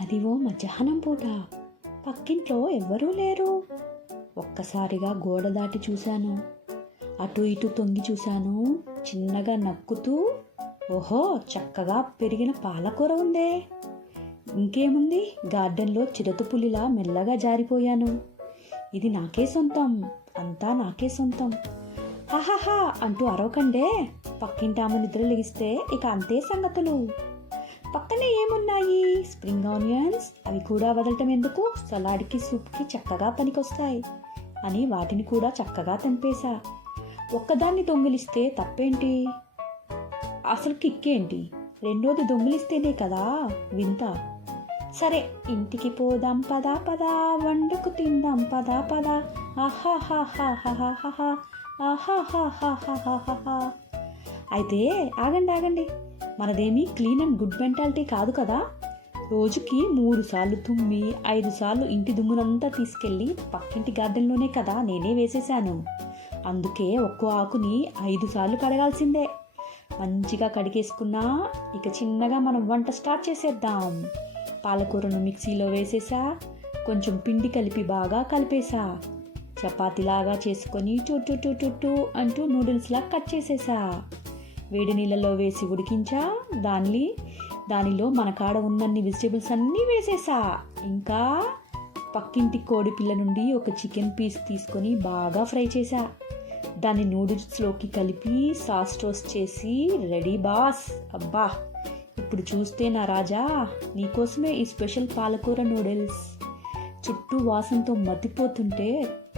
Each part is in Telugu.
అదివో మధ్యాహ్నం పూట. పక్కింట్లో ఎవ్వరూ లేరు. ఒక్కసారిగా గోడ దాటి చూశాను. అటు ఇటు తొంగి చూశాను. చిన్నగా నక్కుతూ ఓహో చక్కగా పెరిగిన పాలకూర ఉందే. ఇంకేముంది? గార్డెన్లో చిరతపులిలా మెల్లగా జారిపోయాను. ఇది నాకే సొంతం. అంతా నాకే సొంతం. హాహాహా అంటూ అరవకండే. పక్కింటాము నిద్ర లెగిస్తే ఇక అంతే సంగతులు. పక్కనే ఏమున్నాయి? Spring onions. అవి కూడా వదలటం ఎందుకు? సలాడ్కి సూప్కి చక్కగా పనికొస్తాయి. అని వాటిని కూడా చక్కగా తెంపేశా. ఒక్కదాన్ని దొంగిలిస్తే తప్పేంటి? అసలు కిక్కేంటి? రెండోది దొంగిలిస్తేనే కదా? వింత. సరే ఇంటికి పోదాం పదా పదా. వండుకు తిందాం పదా పదా. ఆహాహాహాహాహాహా ఆహాహాహాహాహాహా అయితే ఆగండి ఆగండి. మనదేమీ క్లీన్ అండ్ గుడ్ మెంటాలిటీ కాదు కదా. రోజుకి మూడు సార్లు తుమ్మి ఐదు సార్లు ఇంటి దుమ్మునంతా తీసుకెళ్ళి పక్కింటి గార్డెన్లోనే కదా నేనే వేసేశాను. అందుకే ఒక్కో ఆకుని ఐదు సార్లు కడగాల్సిందే. మంచిగా కడిగేసుకున్నా ఇక చిన్నగా మనం వంట స్టార్ట్ చేసేద్దాం. పాలకూరను మిక్సీలో వేసేసా కొంచెం పిండి కలిపి బాగా కలిపేసా. చపాతీలాగా చేసుకొని చుట్టూ టు టు అంటూ నూడిల్స్లా కట్ చేసేసా. వేడి నీళ్ళలో వేసి ఉడికించా. దాన్ని దానిలో మన కాడ ఉన్నన్ని వెజిటేబుల్స్ అన్నీ వేసేసా. ఇంకా పక్కింటి కోడి పిల్ల నుండి ఒక చికెన్ పీస్ తీసుకొని బాగా ఫ్రై చేశా దాన్ని నూడిల్స్లోకి కలిపి సాస్ టోస్ట్ చేసి రెడీ బాస్! అబ్బా ఇప్పుడు చూస్తే నా రాజా నీకోసమే ఈ స్పెషల్ పాలకూర నూడిల్స్. చుట్టూ వాసనతో మతిపోతుంటే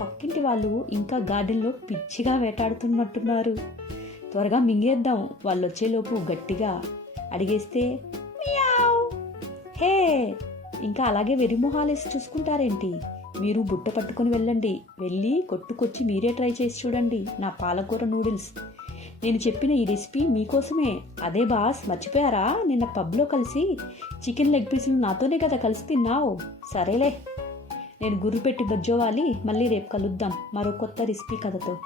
పక్కింటి వాళ్ళు ఇంకా గార్డెన్లో పిచ్చిగా వేటాడుతున్నట్టున్నారు. త్వరగా మింగేద్దాం. వాళ్ళు వచ్చేలోపు గట్టిగా అడిగేస్తే మియావ్! హే! ఇంకా అలాగే వెరిమొహాలేసి చూసుకుంటారేంటి? మీరు బుట్ట పట్టుకొని వెళ్ళండి. వెళ్ళి కొట్టుకొచ్చి మీరే ట్రై చేసి చూడండి. నా పాలకూర నూడిల్స్. నేను చెప్పిన ఈ రెసిపీ మీకోసమే. అదే బాస్ మర్చిపోయారా? నిన్న పబ్లో కలిసి చికెన్ లెగ్ పీసులు నాతోనే కదా కలిసి తిన్నావు. సరేలే. నేను గుర్రుపెట్టి బజ్జోవాలి. మళ్ళీ రేపు కలుద్దాం. మరో కొత్త రెసిపీ కథతో.